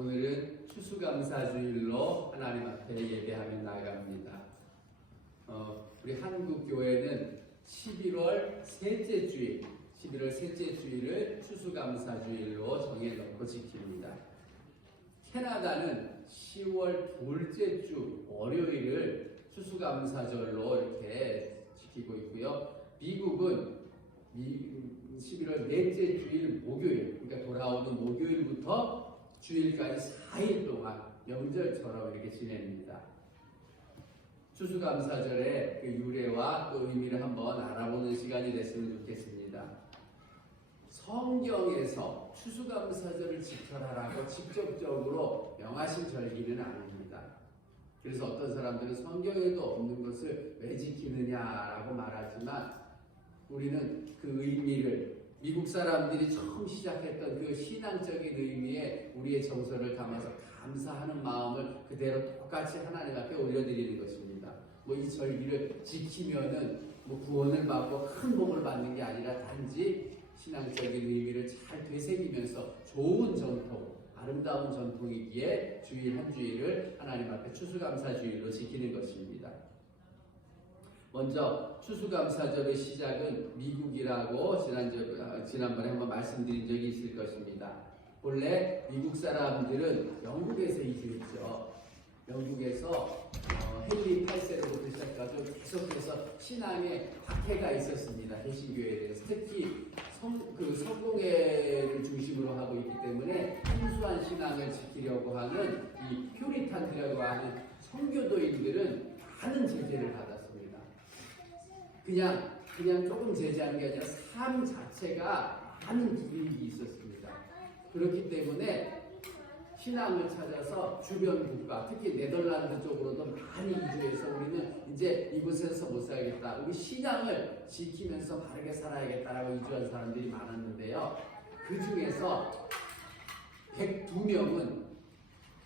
오늘은 추수감사주일로 하나님 앞에 예배하며 나아갑니다. 우리 한국 교회는 11월 셋째 주일을 추수감사주일로 정해놓고 지킵니다. 캐나다는 10월 둘째 주 월요일을 추수감사절로 이렇게 지키고 있고요. 미국은 11월 넷째 주일 목요일, 그러니까 돌아오는 목요일부터 주일까지 4일 동안 명절처럼 이렇게 지냅니다. 추수감사절의 그 유래와 또 의미를 한번 알아보는 시간이 됐으면 좋겠습니다. 성경에서 추수감사절을 지켜라라고 직접적으로 명하신 절기는 아닙니다. 그래서 어떤 사람들은 성경에도 없는 것을 왜 지키느냐라고 말하지만 우리는 그 의미를 미국 사람들이 처음 시작했던 그 신앙적인 의미에 우리의 정서를 담아서 감사하는 마음을 그대로 똑같이 하나님 앞에 올려드리는 것입니다. 이 절기를 지키면은 구원을 받고 큰 복을 받는 게 아니라 단지 신앙적인 의미를 잘 되새기면서 좋은 전통, 아름다운 전통이기에 주일 한 주일을 하나님 앞에 추수감사주일로 지키는 것입니다. 먼저 추수감사절의 시작은 미국이라고 지난번에 한번 말씀드린 적이 있을 것입니다. 본래 미국 사람들은 영국에서 이주했죠. 영국에서 헨리 8세로부터 시작해서 계속해서 신앙의 박해가 있었습니다. 개신교에 대해서 특히 성공회를 중심으로 하고 있기 때문에 순수한 신앙을 지키려고 하는 이 퓨리탄이라고 하는 성교도인들은 많은 제재를 받았습니다. 그냥 조금 제재하는 게 아니라 삶 자체가 많은 불이익이 있었습니다. 그렇기 때문에 신앙을 찾아서 주변 국가, 특히 네덜란드 쪽으로도 많이 이주해서 우리는 이제 이곳에서 못 살겠다. 우리 신앙을 지키면서 바르게 살아야겠다라고 이주한 사람들이 많았는데요. 그 중에서 102명은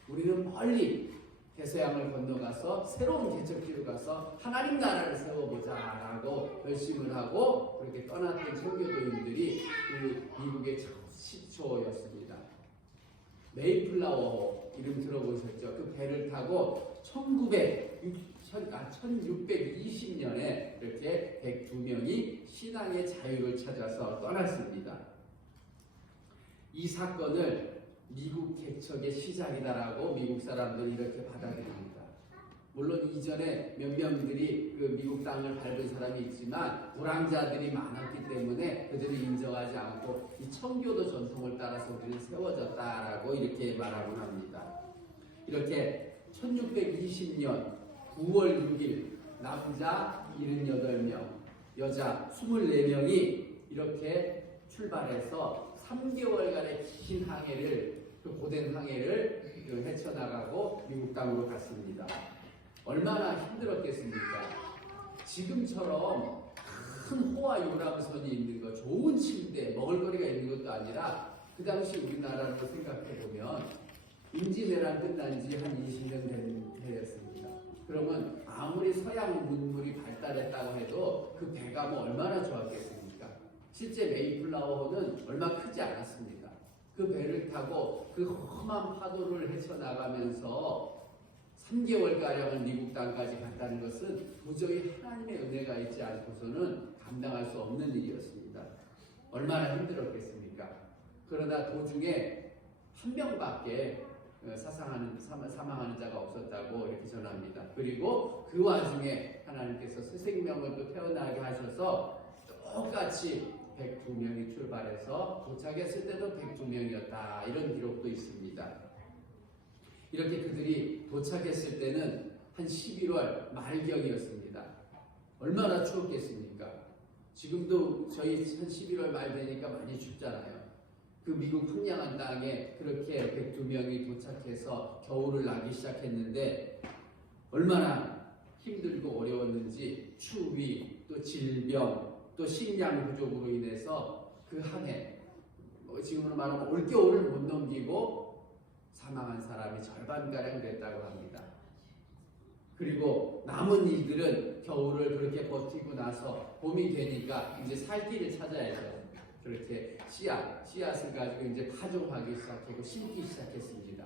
우리는 멀리 대서양을 건너가서 새로운 개척지로 가서 하나님 나라를 세워보자라고 결심을 하고 그렇게 떠났던 선교도인들이 그 미국의 식초였습니다. 메이플라워 이름 들어보셨죠? 그 배를 타고 1620년에 이렇게 102명이 신앙의 자유를 찾아서 떠났습니다. 이 사건을 미국 개척의 시작이다라고 미국 사람들이 이렇게 받아들입니다. 물론 이전에 몇 명들이 그 미국 땅을 밟은 사람이 있지만 불황자들이 많았기 때문에 그들이 인정하지 않고 이 청교도 전통을 따라서 우리는 세워졌다라고 이렇게 말하곤 합니다. 이렇게 1620년 9월 6일 남자 78명, 여자 24명이 이렇게 출발해서 3개월간의 긴 항해를, 그 고된 항해를 헤쳐나가고 미국 땅으로 갔습니다. 얼마나 힘들었겠습니까? 지금처럼 큰 호와 요람선이 있는 거, 좋은 침대, 먹을거리가 있는 것도 아니라 그 당시 우리나라로 생각해보면 임진왜란 끝난 지 한 20년 된 해였습니다. 그러면 아무리 서양 문물이 발달했다고 해도 그 배가 얼마나 좋았겠습니까? 실제 메이플라워호는 얼마 크지 않았습니다. 그 배를 타고 그 험한 파도를 헤쳐나가면서 3개월가량을 미국 땅까지 갔다는 것은 도저히 하나님의 은혜가 있지 않고서는 감당할 수 없는 일이었습니다. 얼마나 힘들었겠습니까? 그러나 도중에 한 명밖에 사망하는 자가 없었다고 이렇게 전합니다. 그리고 그 와중에 하나님께서 새 생명을 또 태어나게 하셔서 똑같이 102명이 출발해서 도착했을 때도 102명이었다. 이런 기록도 있습니다. 이렇게 그들이 도착했을 때는 한 11월 말경이었습니다. 얼마나 추웠겠습니까? 지금도 저희 한 11월 말 되니까 많이 춥잖아요. 그 미국 황량한 땅에 그렇게 102명이 도착해서 겨울을 나기 시작했는데 얼마나 힘들고 어려웠는지 추위, 또 질병, 또 식량 부족으로 인해서 그 한 해, 지금으로 말하면 올겨울을 못 넘기고 사망한 사람이 절반가량 됐다고 합니다. 그리고 남은 이들은 겨울을 그렇게 버티고 나서 봄이 되니까 이제 살 길을 찾아야죠. 그렇게 씨앗을 가지고 이제 파종하기 시작하고 심기 시작했습니다.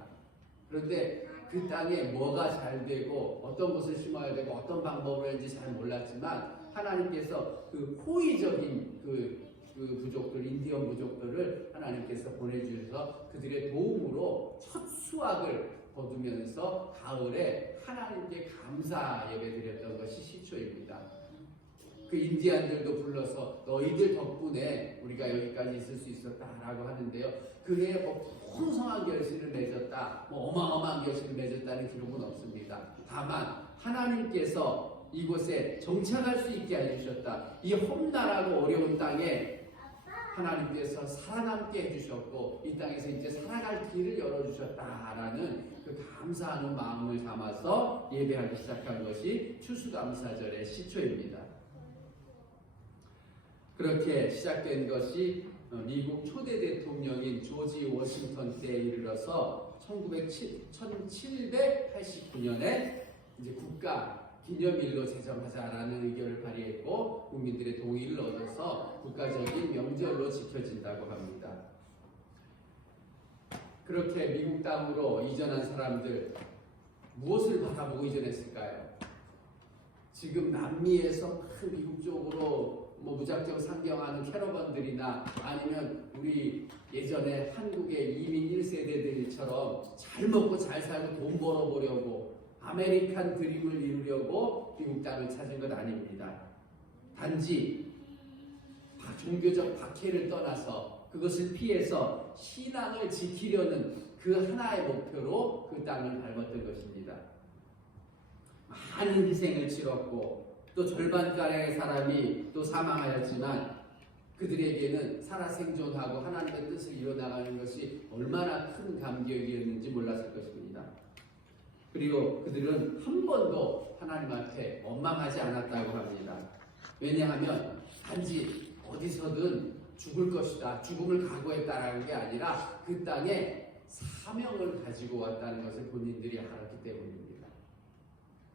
그런데 그 땅에 뭐가 잘 되고 어떤 것을 심어야 되고 어떤 방법을 했는지 잘 몰랐지만 하나님께서 그 호의적인 그 부족들, 인디언 부족들을 하나님께서 보내주셔서 그들의 도움으로 첫 수확을 거두면서 가을에 하나님께 감사 예배 드렸던 것이 시초입니다. 그 인디안들도 불러서 너희들 덕분에 우리가 여기까지 있을 수 있었다라고 하는데요. 그에 뭐 풍성한 결실을 맺었다, 뭐 어마어마한 결실을 맺었다는 기록은 없습니다. 다만 하나님께서 이곳에 정착할 수 있게 해주셨다. 이 험난하고 어려운 땅에 하나님께서 살아남게 해주셨고 이 땅에서 이제 살아갈 길을 열어주셨다라는 그 감사하는 마음을 담아서 예배하기 시작한 것이 추수감사절의 시초입니다. 그렇게 시작된 것이 미국 초대 대통령인 조지 워싱턴 때에 이르러서 1789년에 이제 국가 기념일로 제정하자라는 의견을 발의했고 국민들의 동의를 얻어서 국가적인 명절로 지켜진다고 합니다. 그렇게 미국 땅으로 이전한 사람들 무엇을 바라보고 이전했을까요? 지금 남미에서 미국 쪽으로 무작정 상경하는 캐러건들이나 아니면 우리 예전에 한국의 이민 1세대들처럼 잘 먹고 잘 살고 돈 벌어보려고 아메리칸 드림을 이루려고 미국 땅을 찾은 것 아닙니다. 단지 종교적 박해를 떠나서 그것을 피해서 신앙을 지키려는 그 하나의 목표로 그 땅을 밟았던 것입니다. 많은 희생을 치렀고 또 절반가량의 사람이 또 사망하였지만 그들에게는 살아 생존하고 하나님의 뜻을 이뤄나가는 것이 얼마나 큰 감격이었는지 몰랐을 것입니다. 그리고 그들은 한 번도 하나님 앞에 원망하지 않았다고 합니다. 왜냐하면 단지 어디서든 죽을 것이다, 죽음을 각오했다라는 게 아니라 그 땅에 사명을 가지고 왔다는 것을 본인들이 알았기 때문입니다.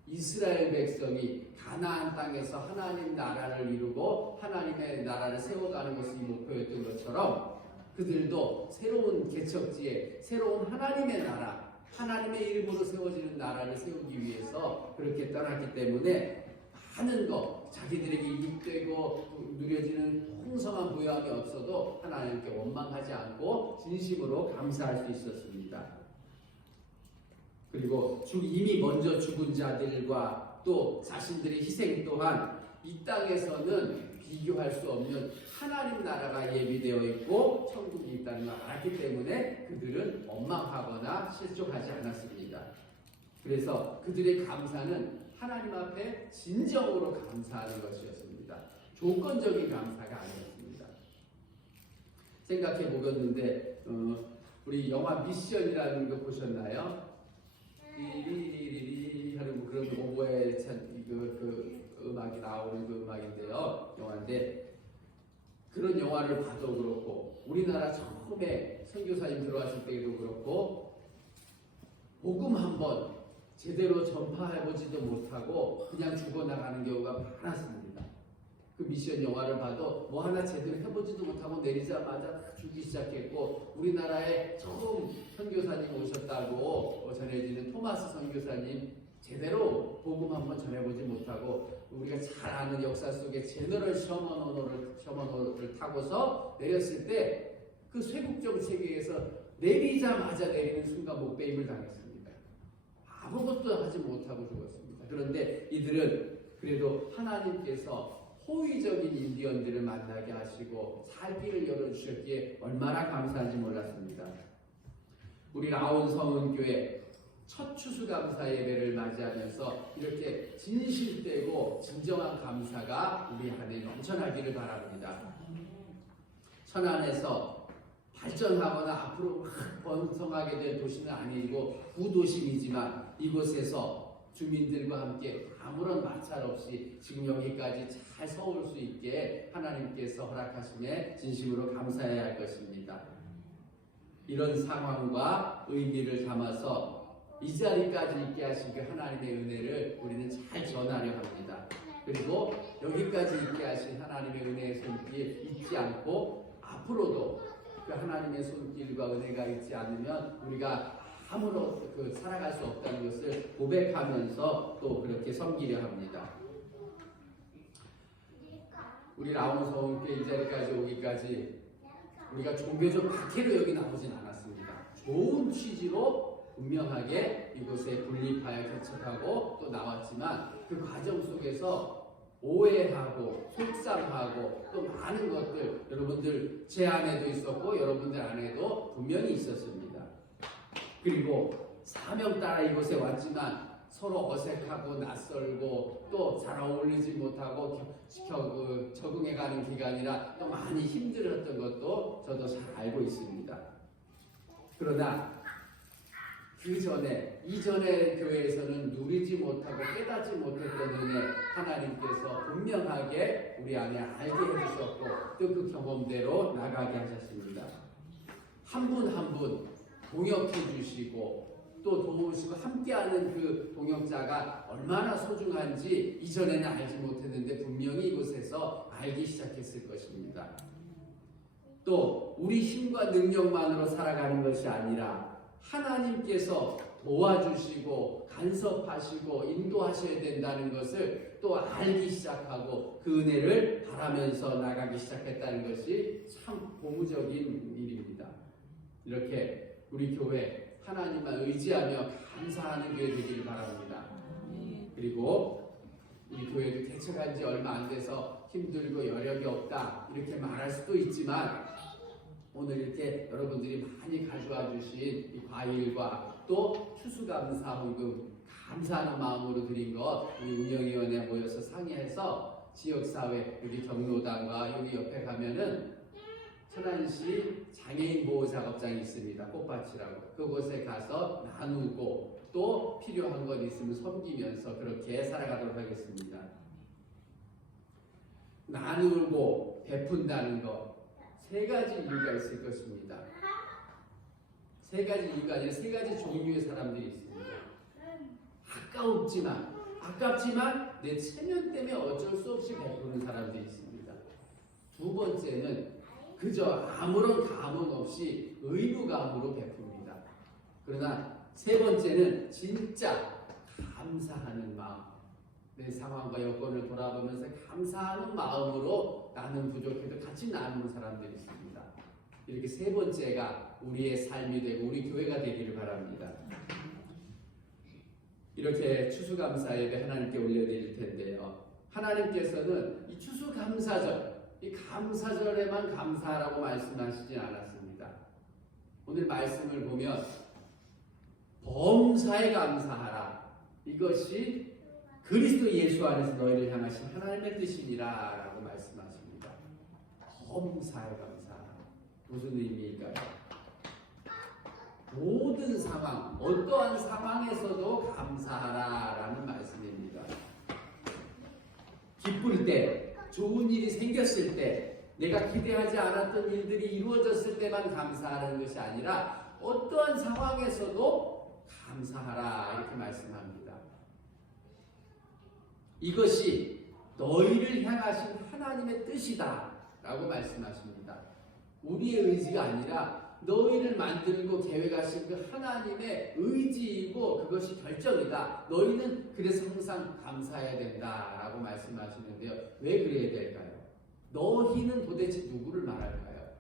이스라엘 백성이 가나안 땅에서 하나님 나라를 이루고 하나님의 나라를 세워가는 것이 목표였던 것처럼 그들도 새로운 개척지에 새로운 하나님의 나라, 하나님의 이름으로 세워지는 나라를 세우기 위해서 그렇게 떠났기 때문에 많은 것, 자기들에게 이익되고 누려지는 풍성한 부여함이 없어도 하나님께 원망하지 않고 진심으로 감사할 수 있었습니다. 그리고 이미 먼저 죽은 자들과 또 자신들의 희생 또한 이 땅에서는 비교할 수 없는 하나님 나라가 예비되어 있고 천국이 있다는 걸 알았기 때문에 그들은 원망하거나 실족하지 않았습니다. 그래서 그들의 감사는 하나님 앞에 진정으로 감사하는 것이었습니다. 조건적인 감사가 아니었습니다. 생각해 보겠는데 우리 영화 미션이라는 거 보셨나요? 리리리리리 하는 그런 오보에 그 음악이 나오는 그 음악인데요. 영화인데 그런 영화를 봐도 그렇고 우리나라 처음에 선교사님 들어왔을 때도 그렇고 복음 한번 제대로 전파해보지도 못하고 그냥 죽어나가는 경우가 많았습니다. 그 미션 영화를 봐도 뭐 하나 제대로 해보지도 못하고 내리자마자 죽기 시작했고 우리나라에 처음 선교사님 오셨다고 전해지는 토마스 선교사님 제대로 복음 한번 전해보지 못하고 우리가 잘 아는 역사 속에 제너럴 셔먼호를 타고서 내렸을 때 그 쇄국정 체계에서 내리자마자 내리는 순간 목베임을 당했습니다. 아무것도 하지 못하고 죽었습니다. 그런데 이들은 그래도 하나님께서 호의적인 인디언들을 만나게 하시고 살 길을 열어주셨기에 얼마나 감사한지 몰랐습니다. 우리 라온 성은교회 첫 추수감사 예배를 맞이하면서 이렇게 진실되고 진정한 감사가 우리 안에 넘쳐나기를 바랍니다. 천안에서 발전하거나 앞으로 막 번성하게 될 도시는 아니고 구도심이지만 이곳에서 주민들과 함께 아무런 마찰 없이 지금 여기까지 잘 서울 수 있게 하나님께서 허락하심에 진심으로 감사해야 할 것입니다. 이런 상황과 의미를 담아서 이 자리까지 있게 하신 그 하나님의 은혜를 우리는 잘 전하려 합니다. 그리고 여기까지 있게 하신 하나님의 은혜의 손길 잊지 않고 앞으로도 그 하나님의 손길과 은혜가 있지 않으면 우리가 아무런 살아갈 수 없다는 것을 고백하면서 또 그렇게 섬기려 합니다. 우리 라온서원교회 이 자리까지 오기까지 우리가 종교적 박해로 여기 나오진 않았습니다. 좋은 취지로 분명하게 이곳에 분립하여 개척하고 또 나왔지만 그 과정 속에서 오해하고 속상하고 또 많은 것들 여러분들 제 안에도 있었고 여러분들 안에도 분명히 있었습니다. 그리고 사명 따라 이곳에 왔지만 서로 어색하고 낯설고 또 잘 어울리지 못하고 적응해가는 기간이라 또 많이 힘들었던 것도 저도 잘 알고 있습니다. 그러나 그 전에 이전의 교회에서는 누리지 못하고 깨닫지 못했던 은혜 하나님께서 분명하게 우리 안에 알게 해주셨고 또 그 경험대로 나가게 하셨습니다. 한 분 한 분 동역해 주시고 또 도우시고 함께하는 그 동역자가 얼마나 소중한지 이전에는 알지 못했는데 분명히 이곳에서 알기 시작했을 것입니다. 또 우리 힘과 능력만으로 살아가는 것이 아니라 하나님께서 도와주시고 간섭하시고 인도하셔야 된다는 것을 또 알기 시작하고 그 은혜를 바라면서 나가기 시작했다는 것이 참 고무적인 일입니다. 이렇게 우리 교회 하나님만 의지하며 감사하는 교회 되기를 바랍니다. 그리고 우리 교회도 개척한 지 얼마 안 돼서 힘들고 여력이 없다 이렇게 말할 수도 있지만 오늘 이렇게 여러분들이 많이 가져와 주신 이 과일과 또 추수감사 헌금 감사하는 마음으로 드린 것 우리 운영위원회 모여서 상의해서 지역사회 여기 경로당과 여기 옆에 가면은 천안시 장애인 보호작업장이 있습니다. 꽃밭이라고. 그곳에 가서 나누고 또 필요한 것 있으면 섬기면서 그렇게 살아가도록 하겠습니다. 나누고 베푼다는 것 세 가지 이유가 있을 것입니다. 세 가지 이유가 아니라 세 가지 종류의 사람들이 있습니다. 아깝지만 내 체면 때문에 어쩔 수 없이 베푸는 사람들이 있습니다. 두 번째는 그저 아무런 감흥 없이 의무감으로 베풉니다. 그러나 세 번째는 진짜 감사하는 마음, 내 상황과 여건을 돌아보면서 감사하는 마음으로 나는 부족해도 같이 나누는 사람들이 있습니다. 이렇게 세 번째가 우리의 삶이 되고 우리 교회가 되기를 바랍니다. 이렇게 추수감사 예배 하나님께 올려드릴 텐데요. 하나님께서는 이 추수감사절 이 감사절에만 감사하라고 말씀하시진 않았습니다. 오늘 말씀을 보면 범사에 감사하라. 이것이 그리스도 예수 안에서 너희를 향하신 하나님의 뜻이니라 라고 말씀하십니다. 범사에 감사하라. 무슨 의미일까요? 모든 상황, 어떠한 상황에서도 감사하라 라는 말씀입니다. 기쁠 때, 좋은 일이 생겼을 때, 내가 기대하지 않았던 일들이 이루어졌을 때만 감사하는 것이 아니라 어떠한 상황에서도 감사하라 이렇게 말씀합니다. 이것이 너희를 향하신 하나님의 뜻이다 라고 말씀하십니다. 우리의 의지가 아니라 너희를 만들고 계획하신 그 하나님의 의지이고 그것이 결정이다. 너희는 그래서 항상 감사해야 된다라고 말씀하시는데요. 왜 그래야 될까요? 너희는 도대체 누구를 말할까요?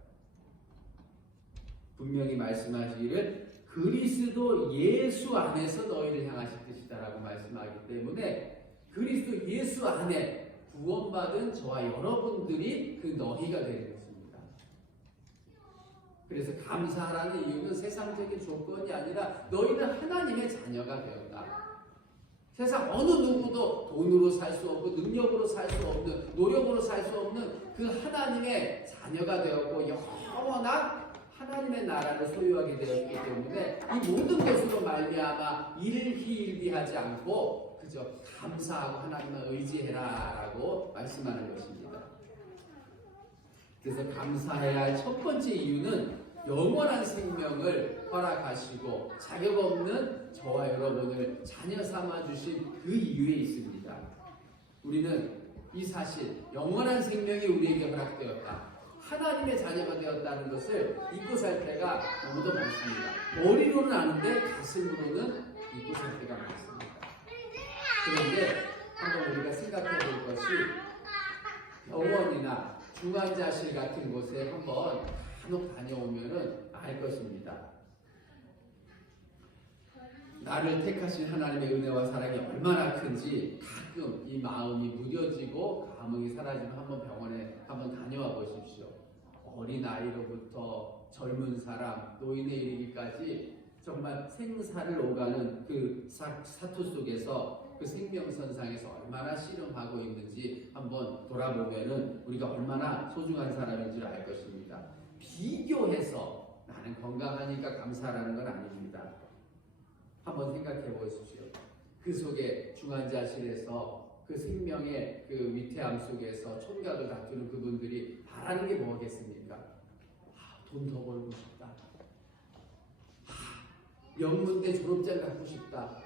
분명히 말씀하시기를 그리스도 예수 안에서 너희를 향하신 뜻이다라고 말씀하기 때문에 그리스도 예수 안에 구원받은 저와 여러분들이 그 너희가 되는 것입니다. 그래서 감사하라는 이유는 세상적인 조건이 아니라 너희는 하나님의 자녀가 되었다. 세상 어느 누구도 돈으로 살 수 없고 능력으로 살 수 없는 노력으로 살 수 없는 그 하나님의 자녀가 되었고 영원한 하나님의 나라를 소유하게 되었기 때문에 이 모든 것으로 말미암아 일희일비하지 않고 그저 감사하고 하나님을 의지해라 라고 말씀하는 것입니다. 그래서 감사해야 할 첫 번째 이유는 영원한 생명을 허락하시고 자격 없는 저와 여러분을 자녀 삼아 주신 그 이유에 있습니다. 우리는 이 사실 영원한 생명이 우리에게 허락되었다. 하나님의 자녀가 되었다는 것을 잊고 살 때가 너무도 많습니다. 머리로는 아는데 가슴으로는 잊고 살 때가 많습니다. 그런데 한번 우리가 생각해 볼 것이 병원이나 중환자실 같은 곳에 한번 간혹 다녀오면은 알 것입니다. 나를 택하신 하나님의 은혜와 사랑이 얼마나 큰지 가끔 이 마음이 무뎌지고 감흥이 사라지면 한번 병원에 한번 다녀와 보십시오. 어린 아이로부터 젊은 사람, 노인에 이르기까지 정말 생사를 오가는 그 사투 속에서 그 생명선상에서 얼마나 씨름하고 있는지 한번 돌아보면은 우리가 얼마나 소중한 사람인 줄 알 것입니다. 비교해서 나는 건강하니까 감사하라는 건 아닙니다. 한번 생각해 보십시오. 그 속에 중환자실에서 그 생명의 그 위태함 속에서 총각을 다투는 그분들이 바라는 게 뭐겠습니까? 돈 더 벌고 싶다. 명문대 졸업장 갖고 싶다.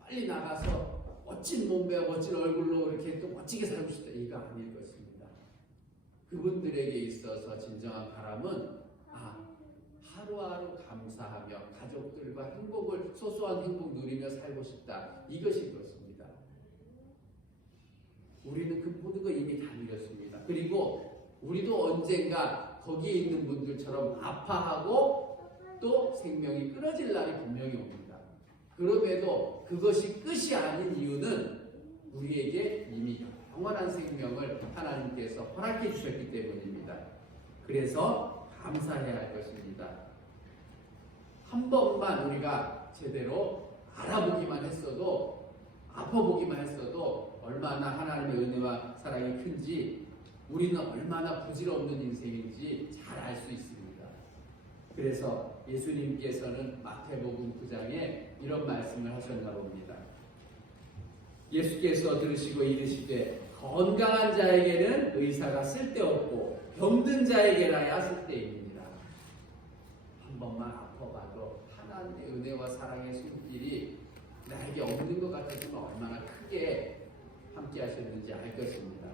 빨리 나가서 멋진 몸매와 멋진 얼굴로 이렇게 또 멋지게 살고 싶다. 이거 아닐 것입니다. 그분들에게 있어서 진정한 바람은 하루하루 감사하며 가족들과 행복을 소소한 행복 누리며 살고 싶다. 이것일 것입니다. 우리는 그 모든 거 이미 다 누렸습니다. 그리고 우리도 언젠가 거기에 있는 분들처럼 아파하고 또 생명이 끊어질 날이 분명히 옵니다. 그럼에도 그것이 끝이 아닌 이유는 우리에게 이미 영원한 생명을 하나님께서 허락해 주셨기 때문입니다. 그래서 감사해야 할 것입니다. 한 번만 우리가 제대로 알아보기만 했어도, 아파보기만 했어도 얼마나 하나님의 은혜와 사랑이 큰지, 우리는 얼마나 부질없는 인생인지 잘 알 수 있습니다. 그래서 예수님께서는 마태복음 9장에 이런 말씀을 하셨나 봅니다. 예수께서 들으시고 이르시되 건강한 자에게는 의사가 쓸데없고 병든 자에게라야 쓸데입니다. 한 번만 아파봐도 하나님의 은혜와 사랑의 손길이 나에게 없는 것 같아지만 얼마나 크게 함께 하셨는지 알 것입니다.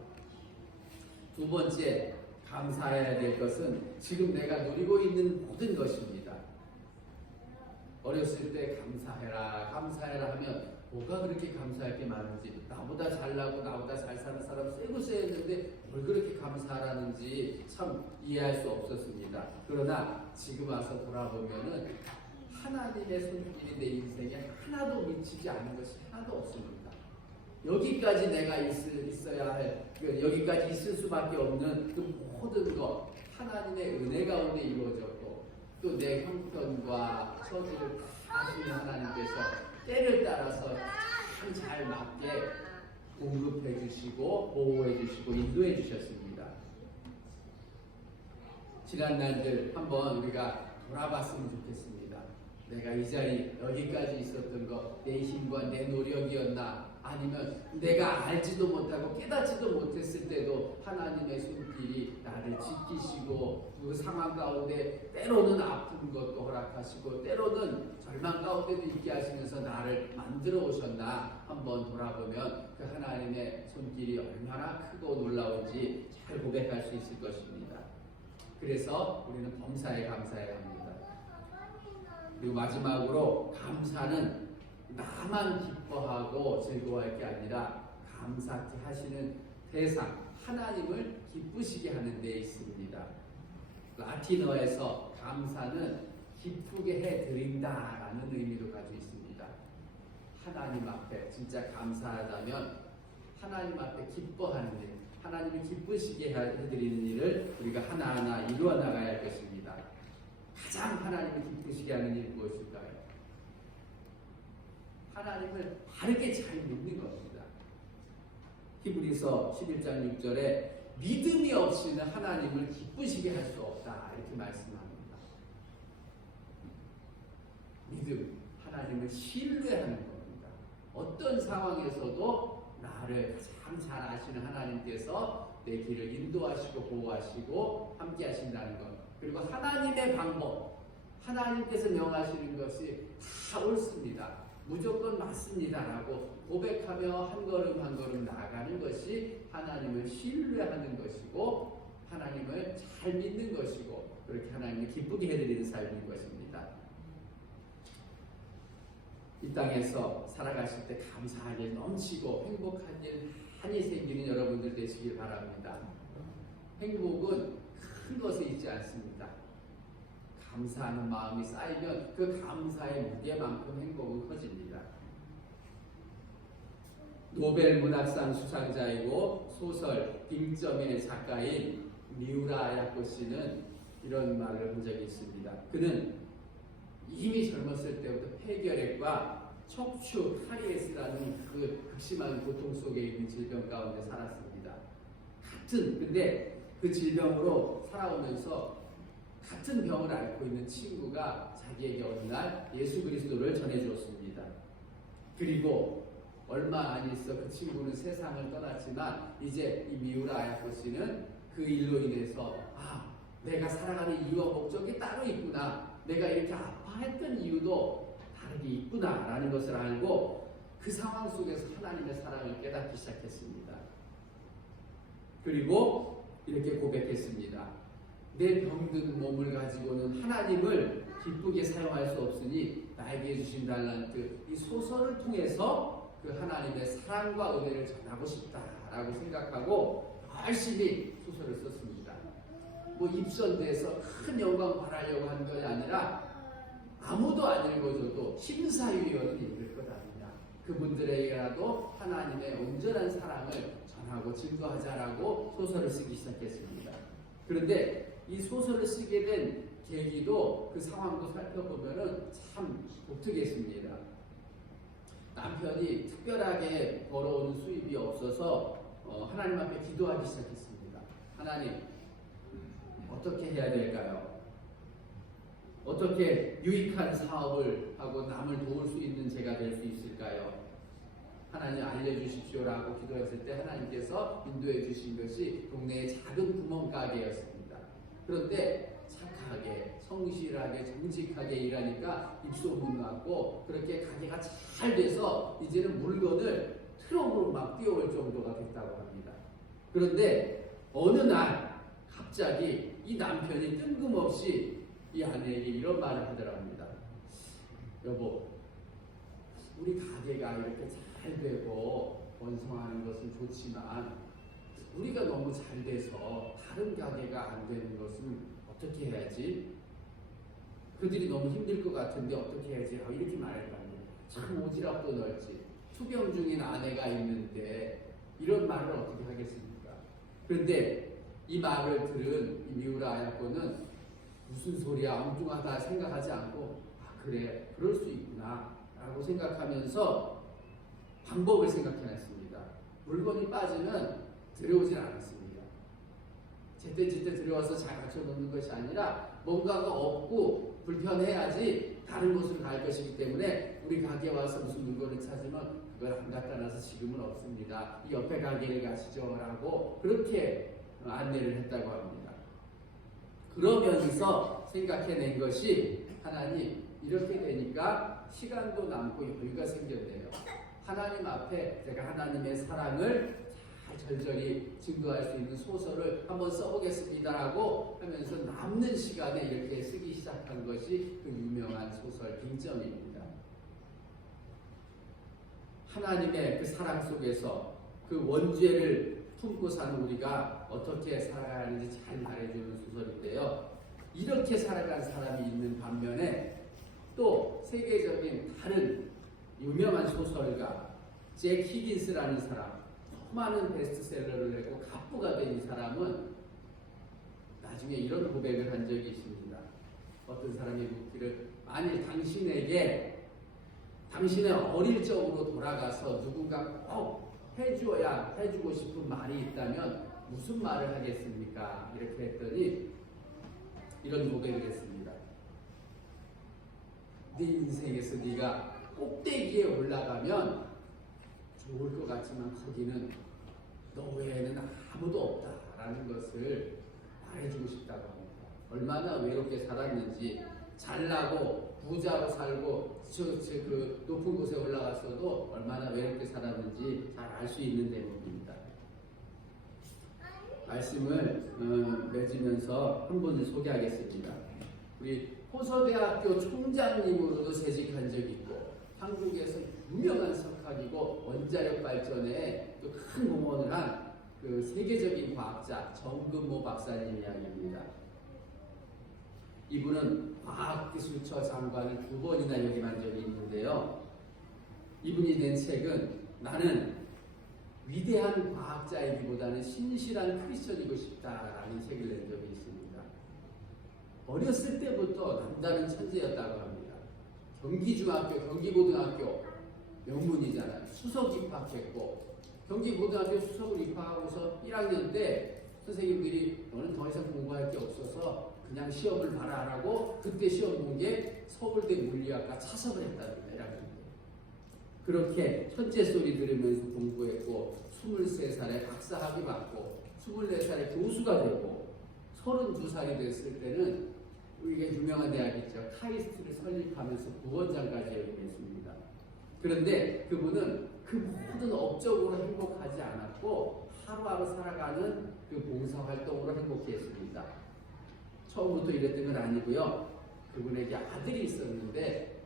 두 번째, 감사해야 될 것은 지금 내가 누리고 있는 모든 것입니다. 어렸을 때 감사해라 하면 뭐가 그렇게 감사할 게 많은지, 나보다 잘나고 나보다 잘 사는 사람 쎄고 쎄했는데 뭘 그렇게 감사하라는지 참 이해할 수 없었습니다. 그러나 지금 와서 돌아보면은 하나님의 손길이 내 인생에 하나도 미치지 않은 것이 하나도 없습니다. 여기까지 내가 있어야 할, 여기까지 있을 수밖에 없는 그 모든 것, 하나님의 은혜 가운데 이루어졌고, 또 내 형편과 처지를 다 아시는 하나님께서 때를 따라서 참 잘 맞게 공급해 주시고, 보호해 주시고, 인도해 주셨습니다. 지난 날들 한번 우리가 돌아봤으면 좋겠습니다. 내가 이 자리 여기까지 있었던 거 내 힘과 내 노력이었나, 아니면 내가 알지도 못하고 깨닫지도 못했을 때도 하나님의 손길이 나를 지키시고 그 상황 가운데 때로는 아픈 것도 허락하시고 때로는 절망 가운데도 있게 하시면서 나를 만들어 오셨나 한번 돌아보면 그 하나님의 손길이 얼마나 크고 놀라운지 잘 고백할 수 있을 것입니다. 그래서 우리는 범사에 감사해야 합니다. 그리고 마지막으로 감사는 나만 기뻐하고 즐거워할 게 아니라 감사케 하시는 대상, 하나님을 기쁘시게 하는 데 있습니다. 라틴어에서 감사는 기쁘게 해드린다라는 의미도 가지고 있습니다. 하나님 앞에 진짜 감사하다면 하나님 앞에 기뻐하는 일, 하나님을 기쁘시게 해드리는 일을 우리가 하나하나 이루어 나가야 할 것입니다. 가장 하나님을 기쁘시게 하는 일이 무엇일까요? 하나님을 바르게 잘 믿는 겁니다. 히브리서 11장 6절에 믿음이 없이는 하나님을 기쁘시게 할 수 없다 이렇게 말씀합니다. 믿음, 하나님을 신뢰하는 겁니다. 어떤 상황에서도 나를 가장 잘 아시는 하나님께서 내 길을 인도하시고 보호하시고 함께 하신다는 것, 그리고 하나님의 방법, 하나님께서 명하시는 것이 다 옳습니다. 무조건 맞습니다라고 고백하며 한 걸음 한 걸음 나아가는 것이 하나님을 신뢰하는 것이고 하나님을 잘 믿는 것이고 그렇게 하나님을 기쁘게 해드리는 삶인 것입니다. 이 땅에서 살아가실 때 감사할 일 넘치고 행복한 일 많이 생기는 여러분들 되시길 바랍니다. 행복은 큰 것에 있지 않습니다. 감사하는 마음이 쌓이면 그 감사의 무게만큼 행복은 커집니다. 노벨 문학상 수상자이고 소설 빙점의 작가인 미우라 아야코 씨는 이런 말을 한 적이 있습니다. 그는 이미 젊었을 때부터 폐결핵과 척추 카리에스라는 그 극심한 고통 속에 있는 질병 가운데 살았습니다. 근데 그 질병으로 살아오면서 같은 병을 앓고 있는 친구가 자기에게 어느 날 예수 그리스도를 전해주었습니다. 그리고 얼마 안 있어 그 친구는 세상을 떠났지만 이제 이 미우라 아야코 씨는 그 일로 인해서 내가 살아가는 이유와 목적이 따로 있구나, 내가 이렇게 아파했던 이유도 다르게 있구나 라는 것을 알고 그 상황 속에서 하나님의 사랑을 깨닫기 시작했습니다. 그리고 이렇게 고백했습니다. 내 병든 몸을 가지고는 하나님을 기쁘게 사용할 수 없으니 나에게 주신 달란트, 이 소설을 통해서 그 하나님의 사랑과 은혜를 전하고 싶다라고 생각하고 열심히 소설을 썼습니다. 입선돼서 큰 영광 바라려고 한 것이 아니라 아무도 안 읽어줘도 심사위원은 읽을 것 아니냐, 그분들에게라도 하나님의 온전한 사랑을 전하고 증거하자라고 소설을 쓰기 시작했습니다. 그런데 이 소설을 쓰게 된 계기도 그 상황도 살펴보면은 참 독특했습니다. 남편이 특별하게 벌어오는 수입이 없어서 하나님 앞에 기도하기 시작했습니다. 하나님, 어떻게 해야 될까요? 어떻게 유익한 사업을 하고 남을 도울 수 있는 제가 될 수 있을까요? 하나님 알려주십시오라고 기도했을 때 하나님께서 인도해 주신 것이 동네의 작은 구멍가게였습니다. 그런데 착하게, 성실하게, 정직하게 일하니까 입소문 났고 그렇게 가게가 잘 돼서 이제는 물건을 트럭으로 막 뛰어올 정도가 됐다고 합니다. 그런데 어느 날 갑자기 이 남편이 뜬금없이 이 아내에게 이런 말을 하더랍니다. 여보, 우리 가게가 이렇게 잘 되고 번성하는 것은 좋지만 우리가 너무 잘 돼서 다른 가게가 안 되는 것은 어떻게 해야지? 그들이 너무 힘들 것 같은데 어떻게 해야지? 이렇게 말했답니다. 참 오지랖도 넓지. 투병 중인 아내가 있는데 이런 말을 어떻게 하겠습니까? 그런데 이 말을 들은 이 미우라 아야코는 무슨 소리야, 엉뚱하다 생각하지 않고 그래, 그럴 수 있구나 라고 생각하면서 방법을 생각해냈습니다. 물건이 빠지면 들여오질 않았습니다. 제때제때 들여와서 잘 갖춰놓는 것이 아니라 뭔가가 없고 불편해야지 다른 곳으로 갈 것이기 때문에 우리 가게에 와서 무슨 물건을 찾으면 그걸 안 갖다 놔서 지금은 없습니다. 이 옆에 가게를 가시죠 라고 그렇게 안내를 했다고 합니다. 그러면서 생각해낸 것이 하나님, 이렇게 되니까 시간도 남고 여유가 생겼네요. 하나님 앞에 제가 하나님의 사랑을 잘 절절히 증거할 수 있는 소설을 한번 써보겠습니다라고 하면서 남는 시간에 이렇게 쓰기 시작한 것이 그 유명한 소설 빙점입니다. 하나님의 그 사랑 속에서 그 원죄를 품고 사는 우리가 어떻게 살아야 하는지 잘 말해주는 소설인데요. 이렇게 살아간 사람이 있는 반면에 또 세계적인 다른 유명한 소설가 잭 히긴스라는 사람, 수많은 베스트셀러를 내고 갑부가 된 이 사람은 나중에 이런 고백을 한 적이 있습니다. 어떤 사람이 묻기를, 만일 당신에게 당신의 어릴 적으로 돌아가서 누군가 꼭 해주고 싶은 말이 있다면 무슨 말을 하겠습니까? 이렇게 했더니 이런 고백을 했습니다. 네 인생에서 네가 꼭대기에 올라가면 좋을 것 같지만 거기는 너 외에는 아무도 없다라는 것을 말해주고 싶다고 합니다. 얼마나 외롭게 살았는지, 잘나고 부자로 살고 그 높은 곳에 올라갔어도 얼마나 외롭게 살았는지 잘 알 수 있는 대목입니다. 말씀을 맺으면서 한 분을 소개하겠습니다. 우리 호서대학교 총장님으로도 재직한 적이 있고 한국에서 유명한 석학이고 원자력 발전에 또 큰 공헌을 한 그 세계적인 과학자 정근모 박사님 이야기입니다. 이분은 과학기술처 장관을 2번이나 역임한 적이 있는데요. 이분이 낸 책은 나는 위대한 과학자이기보다는 신실한 크리스천이고 싶다라는 책을 낸 적이 있습니다. 어렸을 때부터 남다른 천재였다고 합니다. 경기중학교, 경기고등학교 명문이잖아요. 수석 입학했고 경기고등학교 수석을 입학하고서 1학년 때 선생님들이 너는 더 이상 공부할 게 없어서 그냥 시험을 봐라 하라고 그때 시험 본 게 서울대 물리학과 차석을 했다는 거예요. 그렇게 천재 소리 들으면서 공부했고 23살에 박사학위 받고 24살에 교수가 되고 32살이 됐을 때는 우리가 유명한 대학 있죠. 카이스트를 설립하면서 부원장까지 역임했습니다. 그런데 그분은 그 모든 업적으로 행복하지 않았고 하루하루 살아가는 그 봉사활동으로 행복했습니다. 처음부터 이랬던 건 아니고요. 그분에게 아들이 있었는데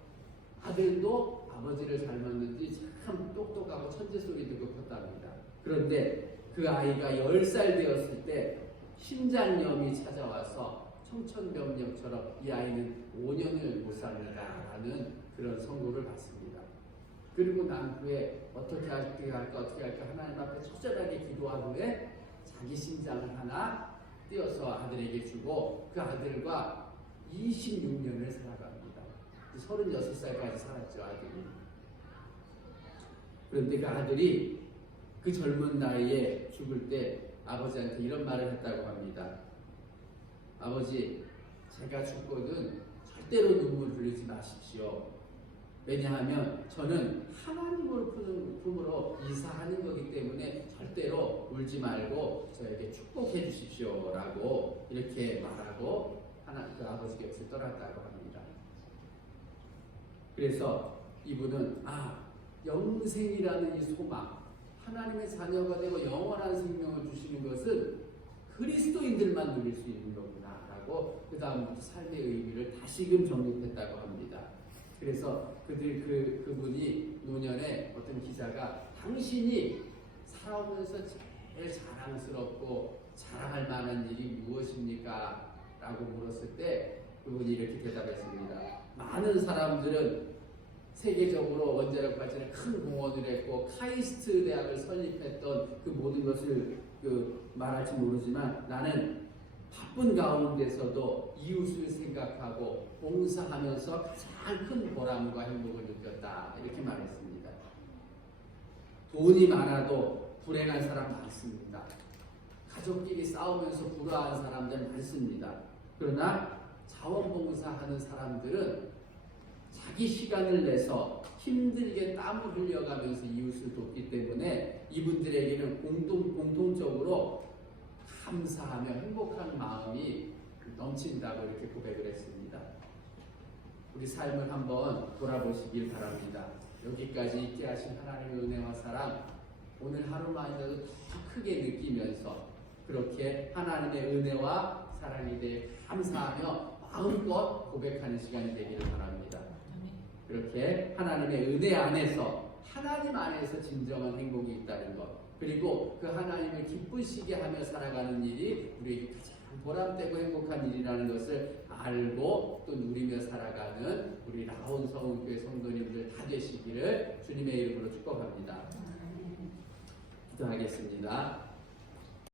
아들도 아버지를 닮았는지 참 똑똑하고 천재 소리 듣고 컸답니다. 그런데 그 아이가 10살 되었을 때 심장염이 찾아와서 청천벽력처럼 이 아이는 5년을 못 삽니다 라는 그런 선고를 받습니다. 그리고 난 후에 어떻게 할까 하나님 앞에 처절하게 기도한 후에 자기 심장을 하나 띄어서 아들에게 주고 그 아들과 26년을 살아갑니다. 36살까지 살았죠, 아들이. 그런데 그 아들이 그 젊은 나이에 죽을 때 아버지한테 이런 말을 했다고 합니다. 아버지, 제가 죽거든 절대로 눈물 흘리지 마십시오. 왜냐하면 저는 하나님을 품으로 이사하는 거기 때문에 절대로 울지 말고 저에게 축복해 주십시오 라고 이렇게 말하고 그 아버지 곁을 떠났다고 합니다. 그래서 이분은 영생이라는 이 소망, 하나님의 자녀가 되고 영원한 생명을 주시는 것은 그리스도인들만 누릴 수 있는 거구나 라고 그 다음부터 삶의 의미를 다시금 정립했다고 합니다. 그래서 그분이 노년에 어떤 기자가 당신이 살아오면서 제일 자랑스럽고 자랑할 만한 일이 무엇입니까? 라고 물었을 때 그분이 이렇게 대답했습니다. 많은 사람들은 세계적으로 원자력 발전에 큰 공헌을 했고 카이스트 대학을 설립했던 그 모든 것을 말할지 모르지만 나는 바쁜 가운데서도 이웃을 생각하고 봉사하면서 가장 큰 보람과 행복을 느꼈다 이렇게 말했습니다. 돈이 많아도 불행한 사람 많습니다. 가족끼리 싸우면서 불화한 사람들 많습니다. 그러나 자원봉사하는 사람들은 자기 시간을 내서 힘들게 땀을 흘려가면서 이웃을 돕기 때문에 이분들에게는 공통적으로 감사하며 행복한 마음이 넘친다고 이렇게 고백을 했습니다. 우리 삶을 한번 돌아보시길 바랍니다. 여기까지 있게 하신 하나님의 은혜와 사랑, 오늘 하루만이라도 더 크게 느끼면서 그렇게 하나님의 은혜와 사랑에 대해 감사하며 마음껏 고백하는 시간이 되기를 바랍니다. 그렇게 하나님의 은혜 안에서 하나님 안에서 진정한 행복이 있다는 것, 그리고 그 하나님을 기쁘시게 하며 살아가는 일이 우리에게 가장 보람되고 행복한 일이라는 것을 알고 또 누리며 살아가는 우리 라온 성은교회 성도님들 다 되시기를 주님의 이름으로 축복합니다. 기도하겠습니다.